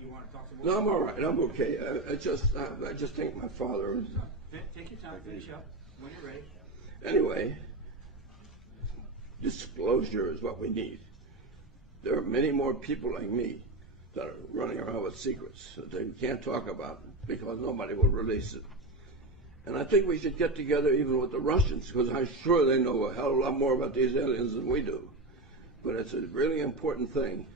you want to talk some more? No, I'm all right. I'm okay. I just think my father was... Take your time, finish up when you're ready. Anyway, disclosure is what we need. There are many more people like me that are running around with secrets that they can't talk about because nobody will release it. And I think we should get together even with the Russians, because I'm sure they know a hell of a lot more about these aliens than we do. But it's a really important thing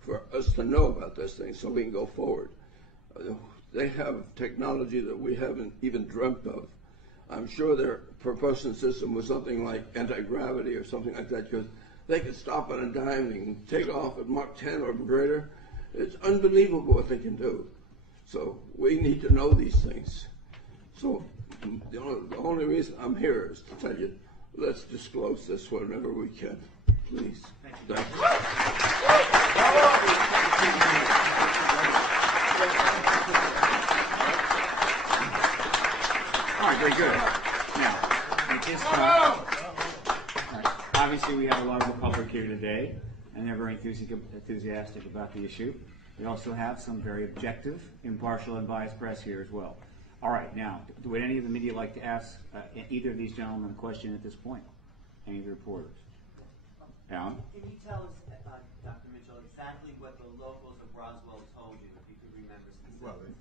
for us to know about this thing so we can go forward. They have technology that we haven't even dreamt of. I'm sure their propulsion system was something like anti-gravity or something like that, because they can stop on a dime and take off at Mach 10 or greater. It's unbelievable what they can do. So we need to know these things. So the only reason I'm here is to tell you, let's disclose this whenever we can. Please. Thank you. All right, very good. Now, at this time, obviously we have a lot of the public here today, and they're very enthusiastic about the issue. We also have some very objective, impartial, and biased press here as well. All right, now, would any of the media like to ask either of these gentlemen a question at this point? Any of the reporters? Alan? Can you tell us, Dr. Mitchell, exactly what the locals of Roswell told you, if you could remember specifically?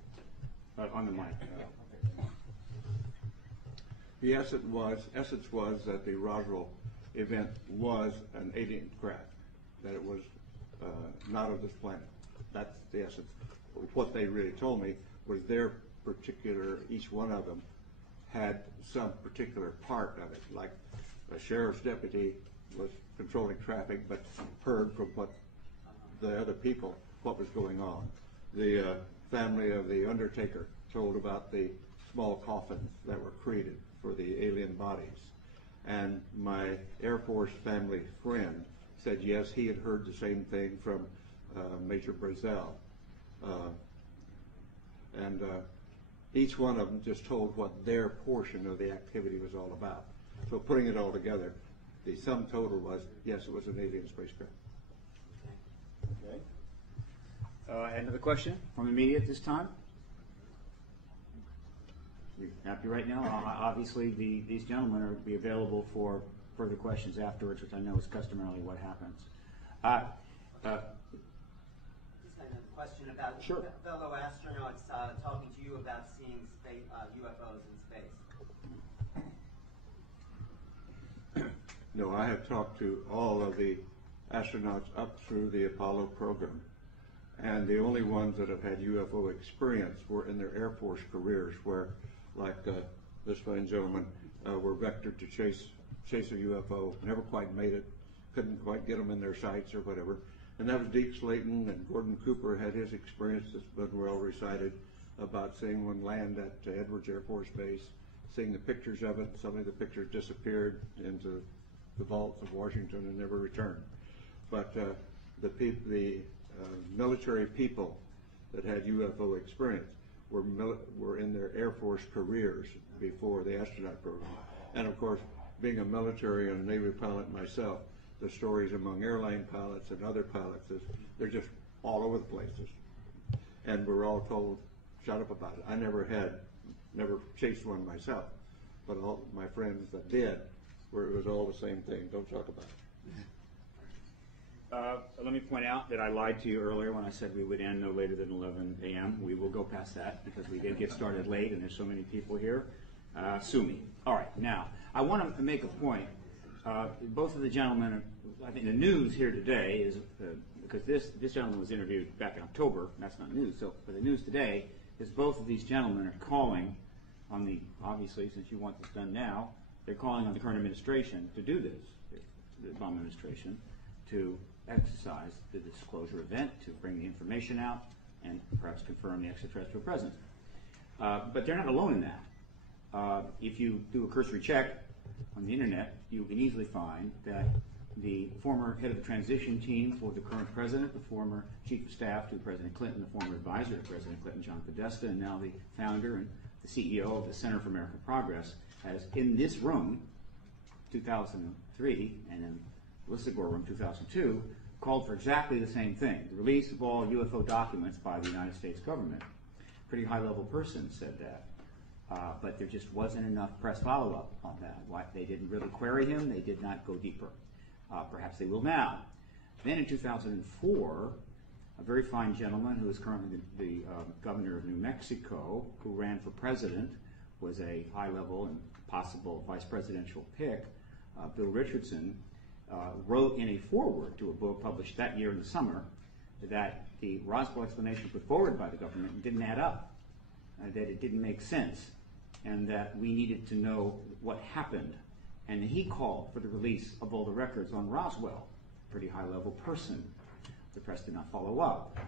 Well, On the mic. the essence was that the Roswell event was an alien craft, that it was not of this planet. That's the essence. What they really told me was their particular, each one of them had some particular part of it, like a sheriff's deputy was controlling traffic but heard from what the other people what was going on. The family of the undertaker told about the small coffins that were created for the alien bodies. And my Air Force family friend said yes, he had heard the same thing from Major Brazel. Each one of them just told what their portion of the activity was all about. So putting it all together, the sum total was, yes, it was an alien spacecraft. Okay. Another question from the media at this time? You happy right now? Obviously, these gentlemen are be available for further questions afterwards, which I know is customarily what happens. Just had a question about fellow astronauts talking to you about seeing space, UFOs in space. No, I have talked to all of the astronauts up through the Apollo program, and the only ones that have had UFO experience were in their Air Force careers, where, like this fine gentleman, were vectored to chase a UFO, never quite made it, couldn't quite get them in their sights or whatever. And that was Deke Slayton, and Gordon Cooper had his experience that's been well recited about seeing one land at Edwards Air Force Base, seeing the pictures of it. Some of the pictures disappeared into the vaults of Washington and never returned. But the military people that had UFO experience were in their Air Force careers before the astronaut program. And of course, being a military and a Navy pilot myself, the stories among airline pilots and other pilots is they're just all over the places. And we're all told, shut up about it. I never chased one myself, but all my friends that did, where it was all the same thing, don't talk about it. Let me point out that I lied to you earlier when I said we would end no later than 11 a.m. We will go past that because we did get started late and there's so many people here. Sue me. All right, now, I want to make a point. Both of the gentlemen, I think the news here today is, because this gentleman was interviewed back in October, and that's not news, so for the news today is both of these gentlemen are calling on the, obviously since you want this done now, they're calling on the current administration to do this, the Obama administration, to exercise the disclosure event, to bring the information out, and perhaps confirm the extraterrestrial presence. But they're not alone in that. If you do a cursory check on the internet, you can easily find that the former head of the transition team for the current president, the former chief of staff to President Clinton, the former advisor to President Clinton, John Podesta, and now the founder and the CEO of the Center for American Progress, has in this room, 2003, and in the Lisagor room, 2002, called for exactly the same thing, the release of all UFO documents by the United States government. Pretty high-level person said that. But there just wasn't enough press follow-up on that. They didn't really query him. They did not go deeper. Perhaps they will now. Then in 2004, a very fine gentleman who is currently the governor of New Mexico, who ran for president, was a high-level and possible vice presidential pick, Bill Richardson, wrote in a foreword to a book published that year in the summer that the Roswell explanation put forward by the government didn't add up, that it didn't make sense, and that we needed to know what happened. And he called for the release of all the records on Roswell. Pretty high-level person. The press did not follow up.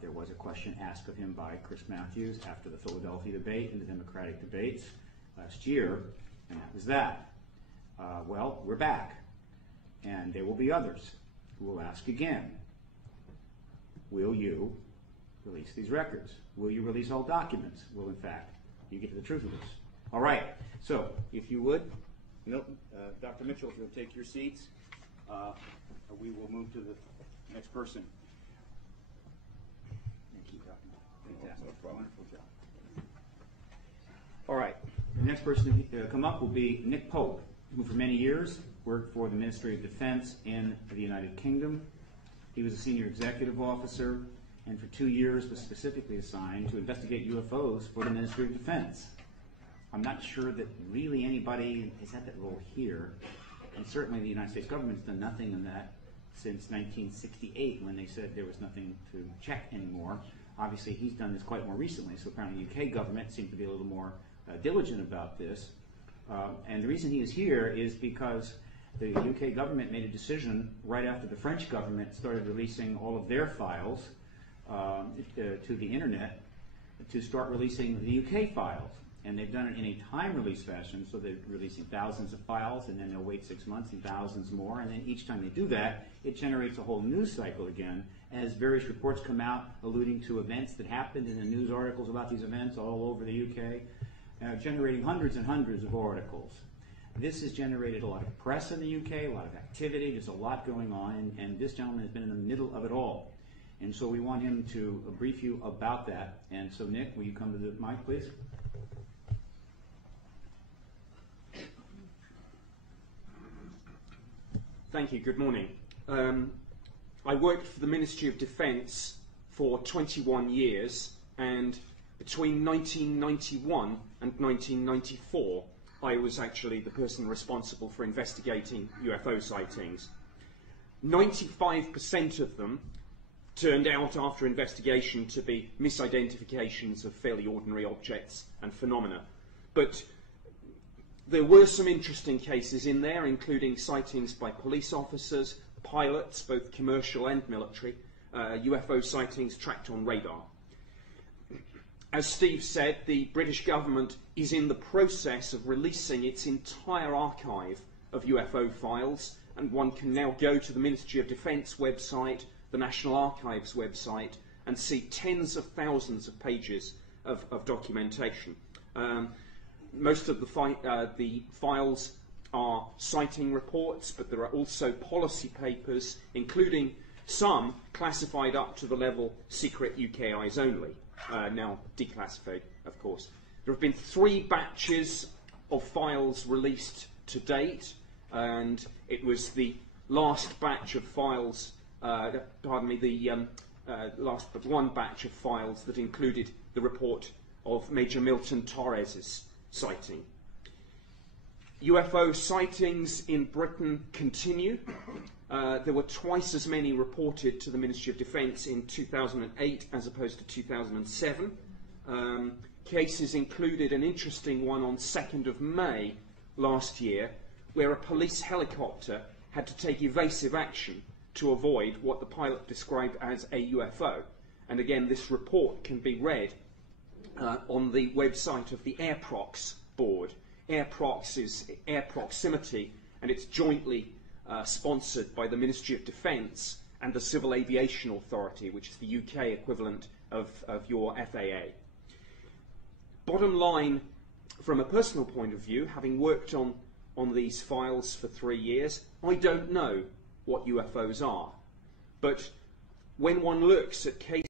There was a question asked of him by Chris Matthews after the Philadelphia debate and the Democratic debates last year, and that was that. Well, we're back, and there will be others who will ask again, will you release these records? Will you release all documents? Will, in fact, you get to the truth of this? All right, so if you would, Milton, Dr. Mitchell, if you'll take your seats, we will move to the next person. Thank you, Dr. Fantastic. Wonderful job. All right, the next person to come up will be Nick Pope, who for many years worked for the Ministry of Defense in the United Kingdom. He was a senior executive officer and for 2 years was specifically assigned to investigate UFOs for the Ministry of Defense. I'm not sure that really anybody has had that role here, and certainly the United States government has done nothing in that since 1968 when they said there was nothing to check anymore. Obviously he's done this quite more recently, so apparently the UK government seems to be a little more diligent about this. And the reason he is here is because the UK government made a decision right after the French government started releasing all of their files to the internet to start releasing the UK files. And they've done it in a time release fashion, so they're releasing thousands of files, and then they'll wait 6 months and thousands more, and then each time they do that, it generates a whole news cycle again, as various reports come out alluding to events that happened in the news articles about these events all over the UK, generating hundreds and hundreds of articles. This has generated a lot of press in the UK, a lot of activity, there's a lot going on, and this gentleman has been in the middle of it all. And so we want him to brief you about that. And so Nick, will you come to the mic, please? Thank you. Good morning. I worked for the Ministry of Defence for 21 years, and between 1991 and 1994, I was actually the person responsible for investigating UFO sightings. 95% of them turned out after investigation to be misidentifications of fairly ordinary objects and phenomena. But there were some interesting cases in there, including sightings by police officers, pilots, both commercial and military, UFO sightings tracked on radar. As Steve said, the British government is in the process of releasing its entire archive of UFO files, and one can now go to the Ministry of Defence website, the National Archives website, and see tens of thousands of pages of documentation. Most of the files are sighting reports, but there are also policy papers, including some classified up to the level secret UK eyes only, now declassified, of course. There have been 3 batches of files released to date, and it was the last batch of files, last but one batch of files that included the report of Major Milton Torres's sighting. UFO sightings in Britain continue. There were twice as many reported to the Ministry of Defence in 2008 as opposed to 2007. Cases included an interesting one on 2nd of May last year, where a police helicopter had to take evasive action to avoid what the pilot described as a UFO. And again, this report can be read on the website of the AirProx board. AirProx is air proximity, and it's jointly sponsored by the Ministry of Defence and the Civil Aviation Authority, which is the UK equivalent of your FAA. Bottom line, from a personal point of view, having worked on these files for 3 years, I don't know what UFOs are. But when one looks at cases